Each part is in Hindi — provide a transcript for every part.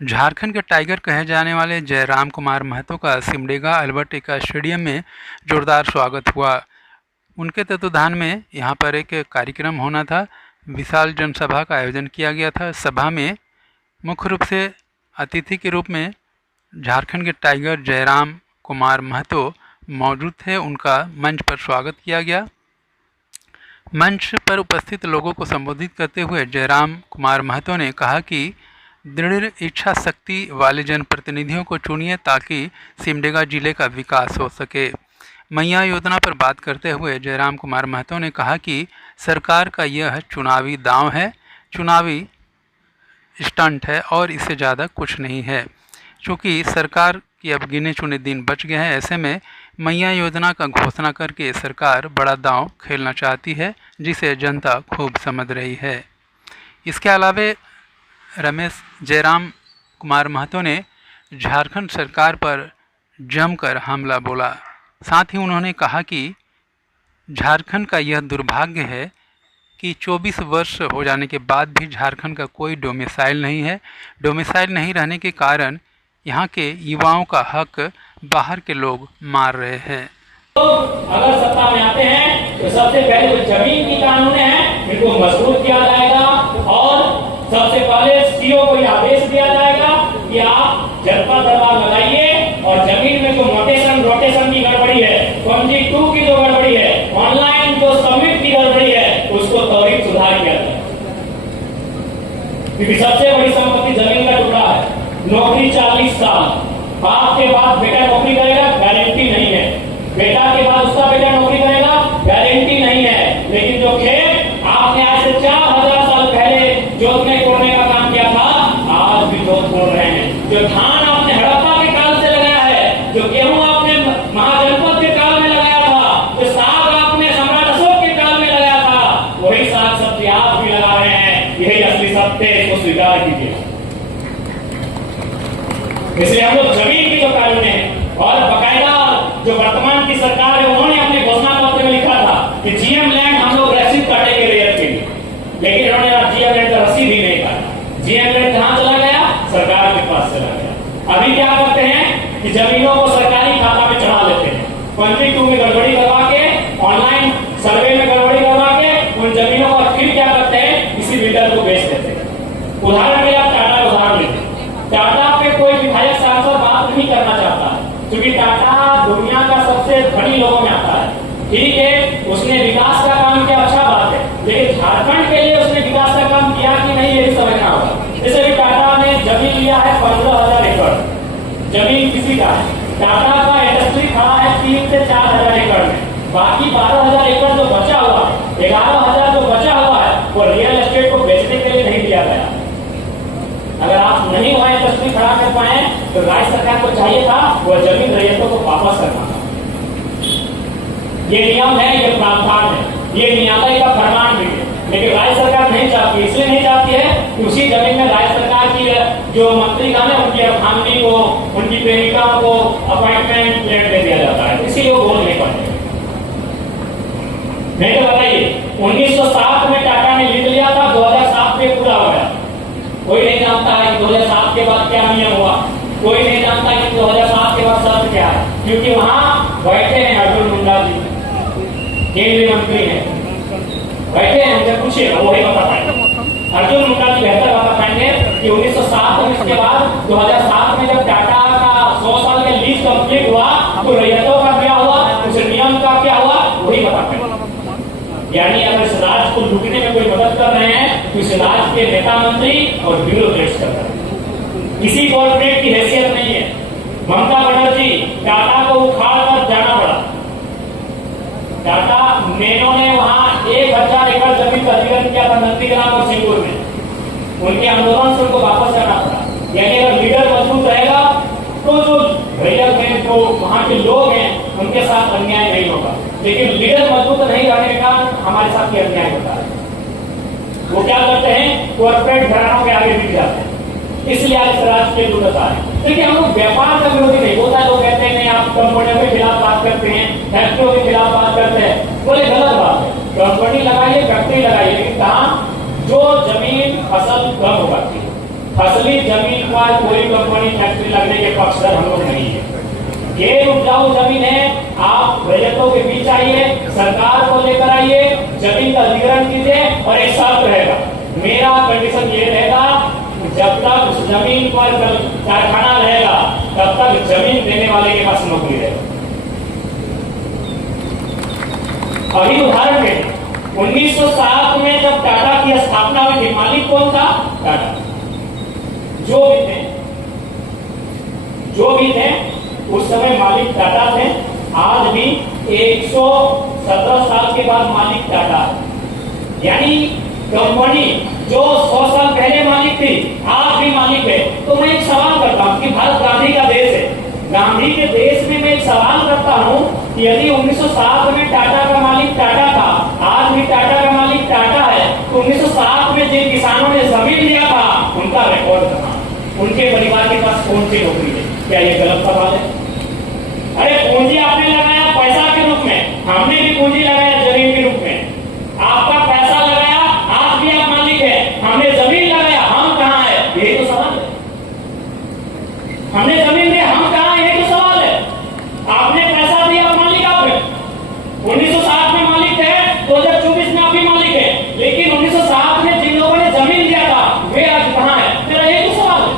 झारखंड के टाइगर कहे जाने वाले जयराम कुमार महतो का सिमडेगा अल्बर्ट एक्का स्टेडियम में जोरदार स्वागत हुआ। उनके तत्वाधान में यहां पर एक कार्यक्रम होना था। विशाल जनसभा का आयोजन किया गया था। सभा में मुख्य रूप से अतिथि के रूप में झारखंड के टाइगर जयराम कुमार महतो मौजूद थे। उनका मंच पर स्वागत किया गया। मंच पर उपस्थित लोगों को संबोधित करते हुए जयराम कुमार महतो ने कहा कि दृढ़ इच्छा शक्ति वाले जनप्रतिनिधियों को चुनिए ताकि सिमडेगा जिले का विकास हो सके। मैया योजना पर बात करते हुए जयराम कुमार महतो ने कहा कि सरकार का यह चुनावी दांव है, चुनावी स्टंट है और इससे ज़्यादा कुछ नहीं है। चूँकि सरकार की अब गिने चुने दिन बच गए हैं, ऐसे में मैया योजना का घोषणा करके सरकार बड़ा दांव खेलना चाहती है, जिसे जनता खूब समझ रही है। इसके अलावा जयराम कुमार महतो ने झारखंड सरकार पर जमकर हमला बोला। साथ ही उन्होंने कहा कि झारखंड का यह दुर्भाग्य है कि 24 वर्ष हो जाने के बाद भी झारखंड का कोई डोमिसाइल नहीं है। डोमिसाइल नहीं रहने के कारण यहाँ के युवाओं का हक बाहर के लोग मार रहे हैं। तो अगर सत्ता में आते हैं तो सबसे पहले जो जमीन की कानून है इनको मजबूत किया जाएगा और सबसे पहले सीओ को यह आदेश दिया जाएगा कि आप जनता दरबार लगाइए और जमीन में जो रोटेशन की गड़बड़ी है, 22 की जो गड़बड़ी है, ऑनलाइन जो सबमिट की गड़बड़ी है, उसको त्वरित सुधार किया जाए। क्योंकि सबसे बड़ी संपत्ति जमीन का टुकड़ा है। नौकरी 40 साल, बाप के बाद बेटा नौकरी करेगा, गारंटी नहीं है। बेटा के बाद उसका बेटा नौकरी करेगा, गारंटी नहीं है। लेकिन जो खेत आपने आज से 4000 साल पहले जोतने कोड़ने का काम किया था, आज भी जोत कोड़ रहे हैं। जो धान आपने हड़प्पा के काल से लगाया है, जो गेहूं आपने महाजनपद के काल में लगाया था, जो साग आपने सम्राट अशोक के काल में लगाया था, वही साग सब्जी आप भी लगा रहे हैं। यही असली सत्य, इसको स्वीकार कीजिए। इसलिए हम लोग जमीन की जो कानून है और बकायदा जो वर्तमान की सरकार है, उन्होंने अपने घोषणा पत्र में लिखा था कि जीएम लैंड हम लोग रसीद काटेंगे रेत के लिए, लेकिन इन्होंने जीएम लैंड का रसीद ही नहीं काटा। जीएम लैंड कहां चला गया? सरकार के पास चला गया। अभी क्या करते हैं कि जमीनों को सरकारी खाता में चढ़ा लेते हैं, 22 में गड़बड़ी करवा के, ऑनलाइन सर्वे में गड़बड़ी करवा के उन जमीनों को फिर क्या करते हैं, किसी बिल्डर को बेच देते हैं। उदाहरण के लिए आप टाटा का उदाहरण लेते हैं। टाटा पे कोई विधायक सांसद बात नहीं करना चाहता है क्योंकि टाटा दुनिया का सबसे धनी लोगों में आता है। ठीक है, उसने विकास का काम किया, अच्छा बात है, लेकिन झारखंड के लिए उसने विकास का काम किया कि नहीं, ये भी समझना होगा। जैसे भी टाटा ने जमीन लिया है 15,000 एकड़, जमीन किसी का है। टाटा का इंडस्ट्री खड़ा है 3 से 4,000 एकड़ में, बाकी 12,000 एकड़ जो बचा हुआ है, 11,000 जो बचा हुआ है, वो रियल एस्टेट को बेचने के लिए नहीं दिया गया। अगर आप नहीं वहां इंडस्ट्री खड़ा कर पाए तो राज्य सरकार को चाहिए था वो जमीन रैयतों को वापस करना। ये नियम है, ये प्रावधान है, ये न्यायालय का फरमान भी है, लेकिन राज्य सरकार नहीं चाहती। इसलिए नहीं चाहती है कि उसी जमीन में राज्य सरकार की जो मंत्रीगण है उनकी अर्धांगिनी को, उनकी प्रेमिकाओं को अपॉइंटमेंट लेटर दे दिया जाता है, इसीलिए वो बोल नहीं पाते। नहीं तो बताइए, 1907 में टाटा ने लीज लिया था, 2007 में पूरा हो गया। कोई नहीं जानता है कि 2007 के बाद क्या नियम हुआ, कोई नहीं जानता कि 2007 के बाद शर्त क्या है, क्योंकि वहां बैठे हैं अर्जुन मुंडा जी, केंद्रीय मंत्री हैं, बैठे हैं, उनसे पूछिए, वो ही बता पाएंगे। अर्जुन मुंडा जी बेहतर बता पाएंगे कि 1907 में, इसके बाद 2007 में जब टाटा का 100 साल का लीज कंप्लीट हुआ तो रैयतों का क्या हुआ, उस नियम का क्या हुआ, वही बता पाएंगे। यानी अगर इस राज्य को लूटने में कोई मदद कर रहे हैं तो इस राज्य के नेता मंत्री और ब्यूरोक्रेट्स कर रहे हैं, किसी कॉर्पोरेट की हैसियत नहीं है। ममता बनर्जी टाटा को उखाड़ कर जाना पड़ा। टाटा नेनो ने वहां 1000 एकड़ जमीन का अधिग्रहण किया था नंदीग्राम और सिंगूर में, उनके आंदोलन से उनको वापस करना पड़ा। यानी अगर लीडर मजबूत रहेगा तो जो भैया हैं, जो वहां के लोग हैं, उनके साथ अन्याय नहीं होगा, लेकिन लीडर मजबूत नहीं रहने का हमारे साथ ही अन्याय होता है। वो क्या करते हैं, कॉर्पोरेट घरानों के आगे बिक जाते हैं, इसलिए आज इस राज्य के विरोध आ है। देखिए, हम लोग व्यापार का विरोधी नहीं होता। लोग कहते हैं नहीं, आप कंपनियों के खिलाफ बात करते हैं, फैक्ट्रियों के खिलाफ बात करते हैं, बोले गलत बात है। कंपनी लगाइए, फैक्ट्री लगाइए, लेकिन कहाँ जो जमीन फसल कम होगा, फसली जमीन पर कोई कंपनी फैक्ट्री लगने के पक्षधर हम लोग नहीं है। ये उपजाऊ जमीन है, आप रैयतों के बीच आइए, सरकार को लेकर आइए, जमीन का अधिग्रहण कीजिए और एक शर्त रहेगा, मेरा कंडीशन ये रहेगा, जब तक उस जमीन पर कारखाना रहेगा तब तक जमीन देने वाले के पास नौकरी रहेगा। अभी उदाहरण के 1907 में जब टाटा की स्थापना हुई थी, मालिक कौन था? टाटा। जो भी थे उस समय मालिक टाटा थे। आज भी 117 साल के बाद मालिक टाटा है। यानी कंपनी जो 100 साल पहले मालिक थी आज भी मालिक है। तो मैं एक सवाल करता हूं कि भारत गांधी का देश है, गांधी के देश में मैं एक सवाल करता हूं कि यदि 1907 में टाटा का मालिक टाटा था, आज भी टाटा का मालिक टाटा है, तो 1907 में जिन किसानों ने जमीन लिया था उनका रिकॉर्ड कहां? उनके परिवार के पास कौन सी नौकरी है? क्या ये गलत सवाल है? अरे पूंजी आपने लगाया पैसा के रूप में, हमने भी पूंजी लगाया जमीन के रूप में। आपका पैसा लगाया, आज भी आप मालिक है, हमने जमीन लगाया, हम कहां है? यही तो सवाल है। हमने जमीन दी, हम कहां? यही तो सवाल है। आपने पैसा दिया, मालिक आप है। 1907 में मालिक थे, 2024 में आप भी मालिक है, लेकिन 1907 में जिन लोगों ने जमीन दिया था वे आज कहां है? मेरा यही तो सवाल है।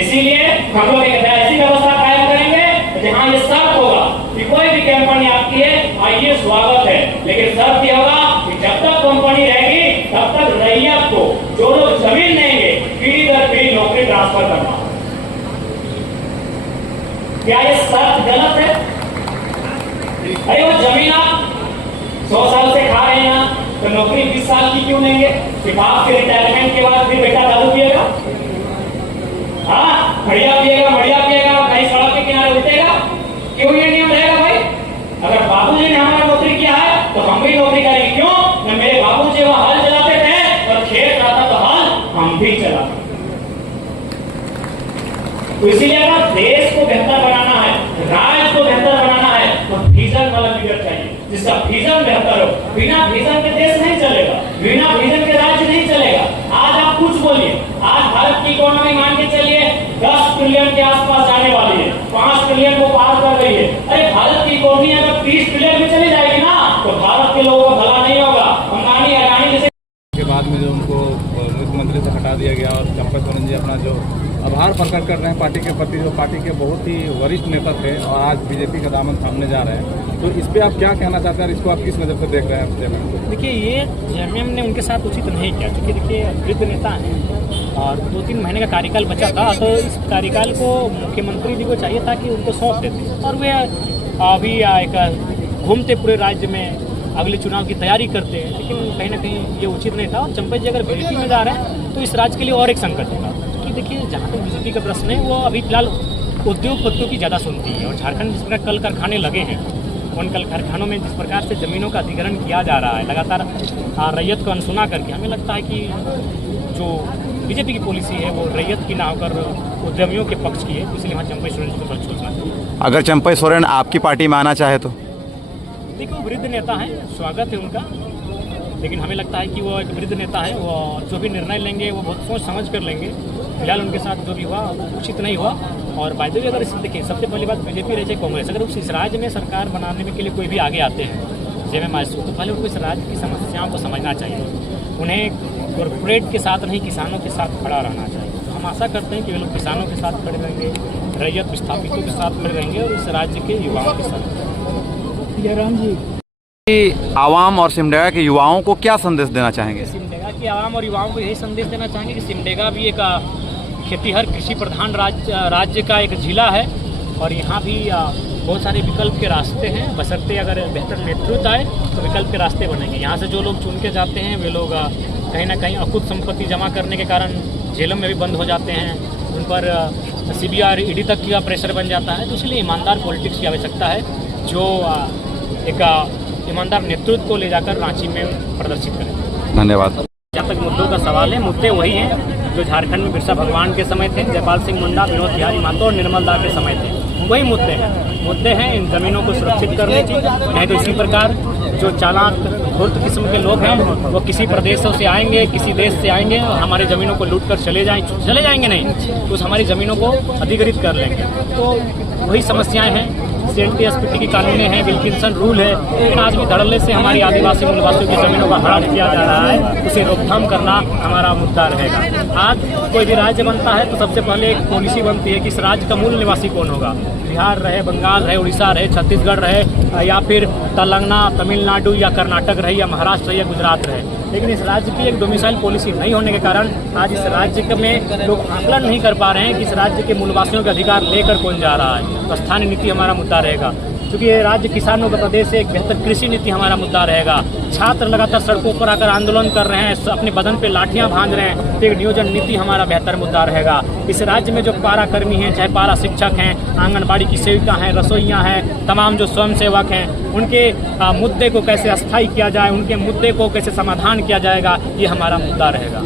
इसीलिए हम लोग एक ऐसी व्यवस्था कायम करेंगे जहां ये शर्त होगा कि कोई भी कंपनी आपकी है, आइए स्वागत है, लेकिन शर्त यह होगा कि जब तक कंपनी रहेगी तब तक रैयत को जो लोग जमीन देंगे पीढ़ी दर पीढ़ी नौकरी ट्रांसफर करना। क्या ये शर्त गलत है? अरे वो जमीन आप 100 साल से खा रहे हैं तो नौकरी 20 साल की क्यों लेंगे? कि बाप के रिटायरमेंट के बाद फिर बेटा दारू पिएगा, हाँ बढ़िया पिएगा, कहीं सड़क के किनारे उठेगा? क्यों ये नियम रहेगा भाई? अगर बाबूजी ने हमारा नौकरी किया है तो हम भी नौकरी करेंगे। क्यों? न मेरे बाबूजी वहां हल चलाते थे और खेत आता तो हल हम भी चलाते। तो इसीलिए अगर देश को बेहतर बनाना है, राज्य को बेहतर बनाना है तो विजन वाला लीडर चाहिए, जिसका विजन बेहतर हो। बिना विजन के देश नहीं चलेगा, बिना विजन के राज्य नहीं चलेगा। आज आप कुछ बोलिए, आज भारत की इकोनॉमी मान के चलिए 10 ट्रिलियन के आसपास जाने वाली है, 5 ट्रिलियन को पार कर रही है। अरे भारत की इकोनॉमी अगर 30 ट्रिलियन में चली जाएगी ना तो भारत के लोगों का भला नहीं होगा। अंबानी अडानी जैसे के बाद में जो उनको मुख्यमंत्री से हटा दिया गया और चंपा सोरेन जी अपना जो आभार प्रकट कर रहे हैं पार्टी के प्रति, जो पार्टी के बहुत ही वरिष्ठ नेता थे और आज बीजेपी का दामन थामने जा रहे हैं, तो इस पे आप क्या कहना चाहते हैं? इसको आप किस नज़र से देख रहे हैं? देखिए, ये जेएमएम ने उनके साथ उचित नहीं किया, क्योंकि देखिए वृद्ध नेता हैं और 2-3 महीने का कार्यकाल बचा था, तो इस कार्यकाल को मुख्यमंत्री जी को चाहिए था कि उनको सौंप देते और वे अभी एक घूमते पूरे राज्य में अगले चुनाव की तैयारी करते हैं। लेकिन कहीं ना कहीं ये उचित नहीं था और चंपा जी अगर बीजेपी में जा रहे हैं तो इस राज्य के लिए और एक संकट होगा। क्योंकि देखिए, जहाँ तक बीजेपी का प्रश्न है वो अभी फिलहाल उद्योगपतियों की ज़्यादा सुनती है और झारखंड जिस प्रकार कल कारखाने लगे हैं, उन कल कारखानों में जिस प्रकार से ज़मीनों का अधिग्रहण किया जा रहा है लगातार रैयत को अनसुना करके, हमें लगता है कि जो बीजेपी की पॉलिसी है वो रैयत की ना होकर उद्यमियों के पक्ष की है। इसलिए वहाँ चंपा सोरेन को बल सोचना चाहिए। अगर चंपा सोरेन आपकी पार्टी में आना चाहे तो? देखिए, वो वृद्ध नेता हैं, स्वागत है उनका, लेकिन हमें लगता है कि वो एक वृद्ध नेता है, वो जो भी निर्णय लेंगे वो बहुत सोच समझ कर लेंगे। फिलहाल उनके साथ जो भी हुआ उचित नहीं हुआ। और बाय अगर इस देखिए, सबसे पहली बात बीजेपी रहे चाहे कांग्रेस, अगर उस इस राज्य में सरकार बनाने में के लिए कोई भी आगे आते हैं जेएमएम आईएसओ, तो पहले उनको इस राज्य की समस्याओं को समझना चाहिए। उन्हें कॉरपोरेट के साथ नहीं, किसानों के साथ खड़ा रहना चाहिए। तो हम आशा करते हैं कि वे लोग किसानों के साथ खड़े रहेंगे, रैयत विस्थापितों के साथ खड़े रहेंगे और इस राज्य के युवाओं के साथ। जयराम जी, आवाम और सिमडेगा के युवाओं को क्या संदेश देना चाहेंगे? सिमडेगा की आवाम और युवाओं को यही संदेश देना चाहेंगे कि सिमडेगा भी एक खेतीहर कृषि प्रधान राज्य का एक जिला है और यहाँ भी बहुत सारे विकल्प के रास्ते हैं। बशर्ते अगर बेहतर नेतृत्व आए तो विकल्प के रास्ते बनेंगे। यहाँ से जो लोग चुन के जाते हैं वे लोग कहीं ना कहीं अकुत संपत्ति जमा करने के कारण जेलों में भी बंद हो जाते हैं, उन पर CBI ED तक का प्रेशर बन जाता है। तो इसलिए ईमानदार पॉलिटिक्स की आवश्यकता है, जो एक ईमानदार नेतृत्व को ले जाकर रांची में प्रदर्शित करें। धन्यवाद। जहाँ तक मुद्दों का सवाल है, मुद्दे वही हैं जो झारखंड में बिरसा भगवान के समय थे, जयपाल सिंह मुंडा, विनोद बिहारी महतो और निर्मल दास के समय थे। वही मुद्दे हैं इन ज़मीनों को सुरक्षित करने की। नहीं तो इसी प्रकार जो चालाक धूर्त किस्म के लोग हैं वो किसी प्रदेशों से आएंगे, किसी देश से आएंगे और हमारे ज़मीनों को लूट कर चले जाएंगे नहीं तो उस हमारी ज़मीनों को अधिग्रहित कर लेंगे। तो वही समस्याएं हैं। CLT-SPT की कानूनें हैं, विल्किंसन रूल है, लेकिन आज भी धड़ल्ले से हमारी आदिवासी मूलवासियों की ज़मीनों का हड़प किया जा रहा है। उसे रोकथाम करना हमारा मुद्दा रहेगा। आज कोई भी राज्य बनता है तो सबसे पहले एक पॉलिसी बनती है कि इस राज्य का मूल निवासी कौन होगा। बिहार रहे, बंगाल रहे, उड़ीसा रहे, छत्तीसगढ़ रहे या फिर तेलंगाना, तमिलनाडु या कर्नाटक रहे या महाराष्ट्र रहे या गुजरात रहे। लेकिन इस राज्य की एक डोमिसाइल पॉलिसी नहीं होने के कारण आज इस राज्य में लोग आकलन नहीं कर पा रहे हैं कि इस राज्य के मूलवासियों के अधिकार लेकर कौन जा रहा है। तो स्थानीय नीति हमारा मुद्दा रहेगा, क्योंकि ये राज्य किसानों का प्रदेश है। एक बेहतर कृषि नीति हमारा मुद्दा रहेगा। छात्र लगातार सड़कों पर आकर आंदोलन कर रहे हैं, अपने बदन पे लाठियां भांज रहे हैं, तो एक नियोजन नीति हमारा बेहतर मुद्दा रहेगा। इस राज्य में जो पारा कर्मी हैं, चाहे पारा शिक्षक हैं, आंगनबाड़ी की सेविका हैं, रसोइयाँ हैं, तमाम जो स्वयं सेवक हैं, उनके मुद्दे को कैसे अस्थायी किया जाए, उनके मुद्दे को कैसे समाधान किया जाएगा, ये हमारा मुद्दा रहेगा।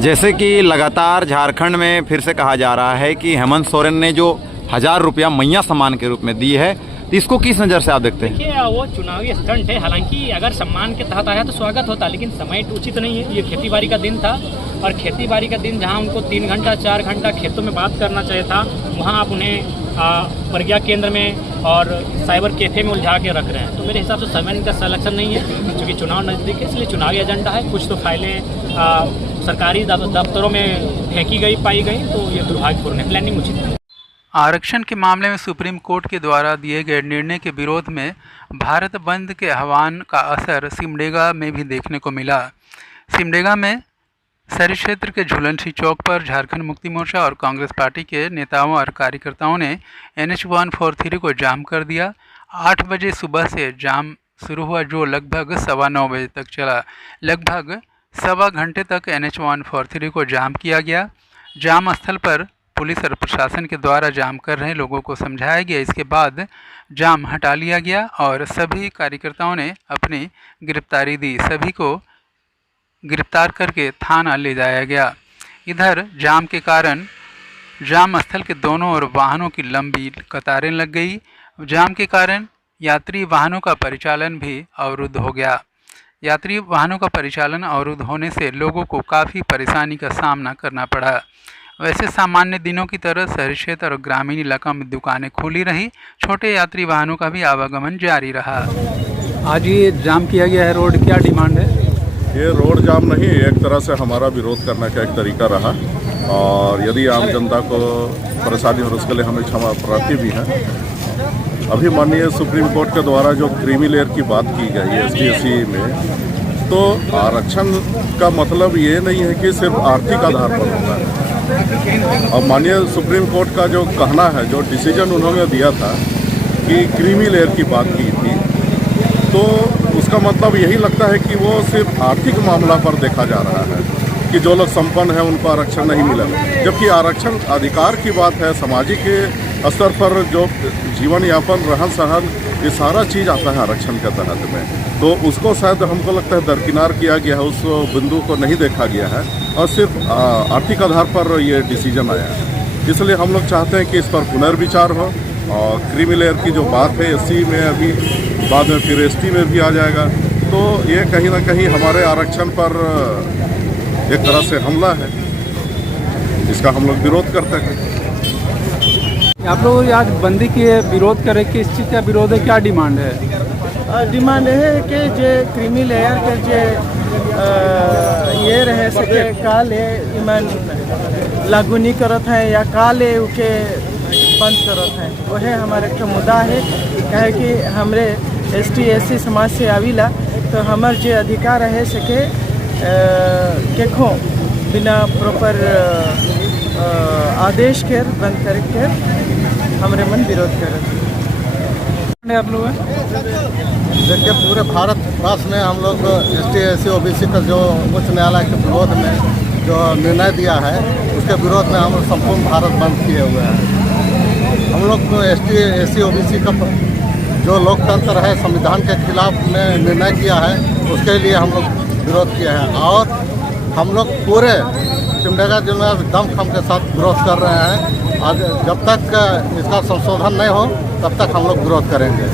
जैसे कि लगातार झारखंड में फिर से कहा जा रहा है कि हेमंत सोरेन ने जो 1000 रुपया मैया सम्मान के रूप में दी है, तो इसको किस नज़र से आप देखते हैं? देखिए, वो चुनावी स्टंट है। हालांकि अगर सम्मान के तहत आया तो स्वागत होता, लेकिन समय उचित नहीं है। ये खेती-बाड़ी का दिन था और खेती-बाड़ी का दिन जहां उनको 3 घंटा 4 घंटा खेतों में बात करना चाहिए था, वहां आप उन्हें प्रज्ञा केंद्र में और साइबर कैफे में उलझा के रख रहे हैं। तो मेरे हिसाब से समय का सिलेक्शन नहीं है, क्योंकि चुनाव नज़दीक है, इसलिए चुनावी एजेंडा है। कुछ तो फाइलें सरकारी दफ्तरों में फेंकी गई पाई गई, तो ये दुर्भाग्यपूर्ण है। प्लानिंग उचित है। आरक्षण के मामले में सुप्रीम कोर्ट के द्वारा दिए गए निर्णय के विरोध में भारत बंद के आह्वान का असर सिमडेगा में भी देखने को मिला। सिमडेगा में शहरी क्षेत्र के झूलनसी चौक पर झारखंड मुक्ति मोर्चा और कांग्रेस पार्टी के नेताओं और कार्यकर्ताओं ने NH-143 को जाम कर दिया। 8 बजे सुबह से जाम शुरू हुआ, जो लगभग 9:15 बजे तक चला। लगभग सवा घंटे तक NH-143 को जाम किया गया। जाम स्थल पर पुलिस और प्रशासन के द्वारा जाम कर रहे लोगों को समझाया गया। इसके बाद जाम हटा लिया गया और सभी कार्यकर्ताओं ने अपनी गिरफ्तारी दी। सभी को गिरफ्तार करके थाना ले जाया गया। इधर जाम के कारण जाम स्थल के दोनों ओर वाहनों की लंबी कतारें लग गई। जाम के कारण यात्री वाहनों का परिचालन भी अवरुद्ध हो गया। यात्री वाहनों का परिचालन अवरुद्ध होने से लोगों को काफ़ी परेशानी का सामना करना पड़ा। वैसे सामान्य दिनों की तरह शहरी क्षेत्र और ग्रामीण इलाका में दुकानें खुली रही, छोटे यात्री वाहनों का भी आवागमन जारी रहा। आज ये जाम किया गया है रोड, क्या डिमांड है? ये रोड जाम नहीं, एक तरह से हमारा विरोध करने का एक तरीका रहा, और यदि आम जनता को परेशानी हो उसके लिए हम क्षमा प्रार्थी भी हैं। अभी माननीय सुप्रीम कोर्ट के द्वारा जो क्रीमी लेयर की बात की गई है ST-SC में, तो आरक्षण का मतलब ये नहीं है कि सिर्फ आर्थिक आधार पर होता है। और माननीय सुप्रीम कोर्ट का जो कहना है, जो डिसीजन उन्होंने दिया था कि क्रीमी लेयर की बात की थी, तो उसका मतलब यही लगता है कि वो सिर्फ आर्थिक मामला पर देखा जा रहा है कि जो लोग संपन्न हैं उनको आरक्षण नहीं मिला, जबकि आरक्षण अधिकार की बात है। सामाजिक स्तर पर जो जीवन यापन, रहन सहन, ये सारा चीज़ आता है आरक्षण के तहत में। तो उसको शायद हमको लगता है दरकिनार किया गया है, उस बिंदु को नहीं देखा गया है और सिर्फ आर्थिक आधार पर ये डिसीजन आया है। इसलिए हम लोग चाहते हैं कि इस पर पुनर्विचार हो और क्रीमी लेयर की जो बात है SC में, अभी बाद में फिर ST में भी आ जाएगा, तो ये कहीं ना कहीं हमारे आरक्षण पर एक तरह से हमला है, इसका हम लोग विरोध करते हैं। आप लोग आज बंदी की विरोध करे, किस चीज़ का विरोध है, क्या डिमांड है? डिमांड है कि जे क्रीमी लेयर के जे ये रहे सके काले इमन लागू नहीं करत हैं या काले उके बंद करत हैं, वह हमारे का मुद्दा है। कहे कि हमरे ST-SC समाज से आविला तो हमार जे अधिकार रहे सके केखो बिना प्रॉपर आदेश के बंद करके हमरे मन विरोध करते। आप लोग देखिए, पूरे भारत वर्ष में हम लोग ST-SC OBC का जो उच्च न्यायालय के विरोध में जो निर्णय दिया है, उसके विरोध में हम लोग संपूर्ण भारत बंद किए हुए हैं। हम लोग ST-SC OBC का जो लोकतंत्र है, संविधान के खिलाफ में निर्णय किया है, उसके लिए हम लोग विरोध किए हैं। और हम लोग पूरे सिमडेगा जिले में दमखम के साथ विरोध कर रहे हैं। आज जब तक इसका संशोधन नहीं हो तब तक हम लोग विरोध करेंगे।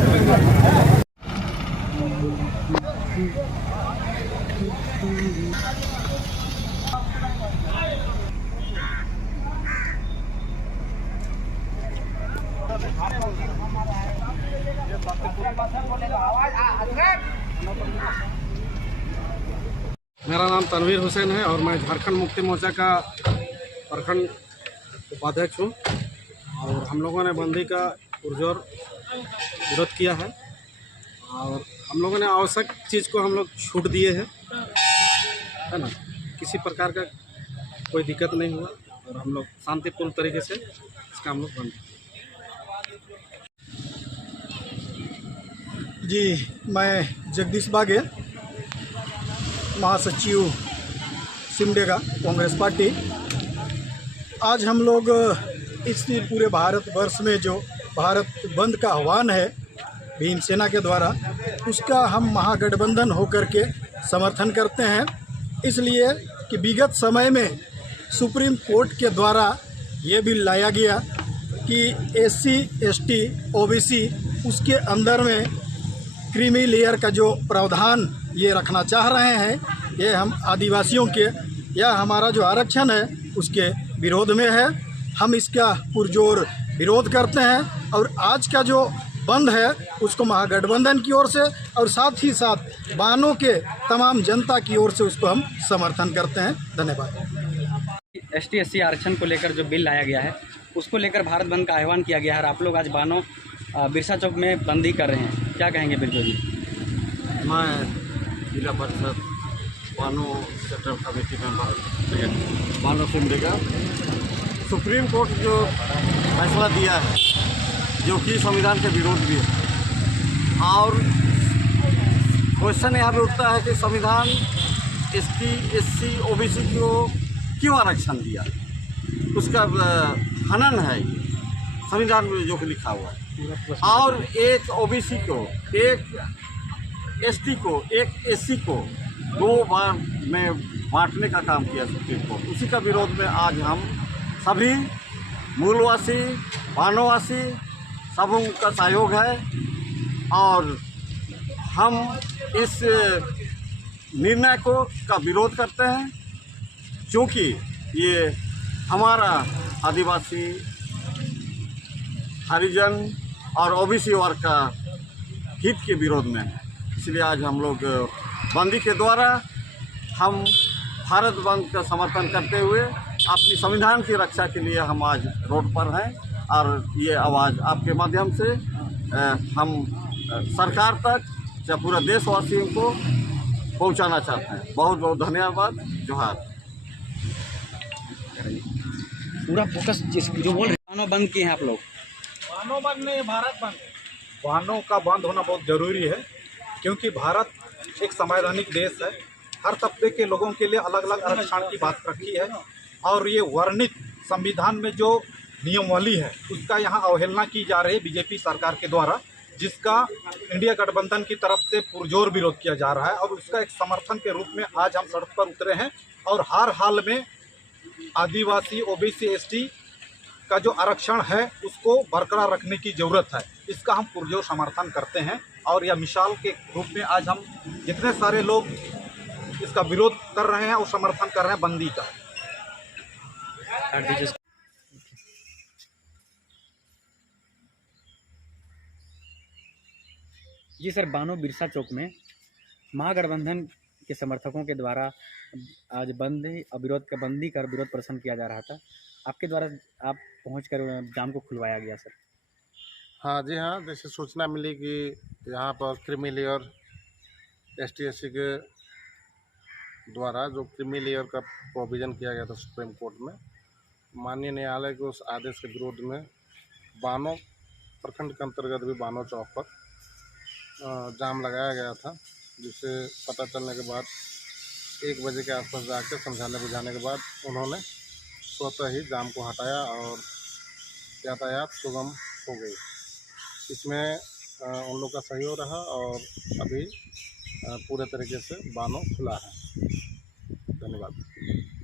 मेरा नाम तनवीर हुसैन है और मैं झारखंड मुक्ति मोर्चा का प्रखंड उपाध्यक्ष हूँ। और हम लोगों ने बंदी का पुरजोर विरोध किया है और हम लोगों ने आवश्यक चीज़ को हम लोग छूट दिए हैं, है ना। किसी प्रकार का कोई दिक्कत नहीं हुआ और हम लोग शांतिपूर्ण तरीके से इसका हम लोग बंद किए। जी, मैं जगदीश बागे, महासचिव सिमडेगा कांग्रेस पार्टी। आज हम लोग इस पूरे भारतवर्ष में जो भारत बंद का आह्वान है भीम सेना के द्वारा, उसका हम महागठबंधन होकर के समर्थन करते हैं। इसलिए कि विगत समय में सुप्रीम कोर्ट के द्वारा ये बिल लाया गया कि SC, ST, OBC उसके अंदर में क्रीमी लेयर का जो प्रावधान ये रखना चाह रहे हैं, ये हम आदिवासियों के या हमारा जो आरक्षण है उसके विरोध में है। हम इसका पुरजोर विरोध करते हैं और आज का जो बंद है उसको महागठबंधन की ओर से और साथ ही साथ बानों के तमाम जनता की ओर से उसको हम समर्थन करते हैं। धन्यवाद। ST, SC आरक्षण को लेकर जो बिल लाया गया है उसको लेकर भारत बंद का आह्वान किया गया है और आप लोग आज बानो बिरसा चौक में बंदी कर रहे हैं, क्या कहेंगे बिरजू जी? मैं जिला परिषद Bano central committee member Bano Simdega. Supreme court जो फैसला दिया है जो कि संविधान के विरोध भी है और क्वेश्चन यहाँ पे उठता है कि संविधान ST, SC, OBC को क्यों आरक्षण दिया? उसका हनन है ये संविधान में जो लिखा हुआ है। और एक OBC को, एक ST को, एक SC को 2 बार में बांटने का काम किया सुप्रीम कोर्ट। उसी का विरोध में आज हम सभी मूलवासी, बानोवासी सबों का सहयोग है और हम इस निर्णय का विरोध करते हैं क्योंकि ये हमारा आदिवासी, हरिजन और OBC वर्ग का हित के विरोध में है। इसलिए आज हम लोग बंदी के द्वारा हम भारत बंद का समर्थन करते हुए अपनी संविधान की रक्षा के लिए हम आज रोड पर हैं और ये आवाज़ आपके माध्यम से हम सरकार तक या पूरा देशवासियों को पहुंचाना चाहते हैं। बहुत बहुत धन्यवाद। जोहार। पूरा फोकस जो बोल रहे बानो बंद किए हैं आप लोग? बानो बंद नहीं, भारत बंद। वाहनों का बंद होना बहुत ज़रूरी है क्योंकि भारत एक संवैधानिक देश है। हर तबके के लोगों के लिए अलग अलग आरक्षण की बात रखी है और ये वर्णित संविधान में जो नियमावली है उसका यहाँ अवहेलना की जा रही है बीजेपी सरकार के द्वारा, जिसका इंडिया गठबंधन की तरफ से पुरजोर विरोध किया जा रहा है और उसका एक समर्थन के रूप में आज हम सड़क पर उतरे हैं और हर हाल में आदिवासी, OBC, ST का जो आरक्षण है उसको बरकरार रखने की ज़रूरत है। इसका हम पुरजोर समर्थन करते हैं और यह मिसाल के रूप में आज हम जितने सारे लोग इसका विरोध कर रहे हैं और समर्थन कर रहे हैं बंदी का। जी सर, बानो बिरसा चौक में महागठबंधन के समर्थकों के द्वारा आज बंदी कर विरोध प्रदर्शन किया जा रहा था। आपके द्वारा आप पहुंचकर जाम को खुलवाया गया सर। हाँ जी हाँ, जैसे सूचना मिली कि यहाँ पर क्रीमी लेयर ST, SC के द्वारा जो क्रीमी लेयर का प्रोविज़न किया गया था सुप्रीम कोर्ट में, माननीय न्यायालय के उस आदेश के विरोध में बानो प्रखंड के अंतर्गत भी बानो चौक पर जाम लगाया गया था, जिससे पता चलने के बाद 1 बजे के आसपास जाकर समझाने बुझाने के बाद उन्होंने स्वतः ही जाम को हटाया और यातायात सुगम हो गई। इसमें उन लोग का सहयोग रहा और अभी पूरे तरीके से बानो खुला है। धन्यवाद।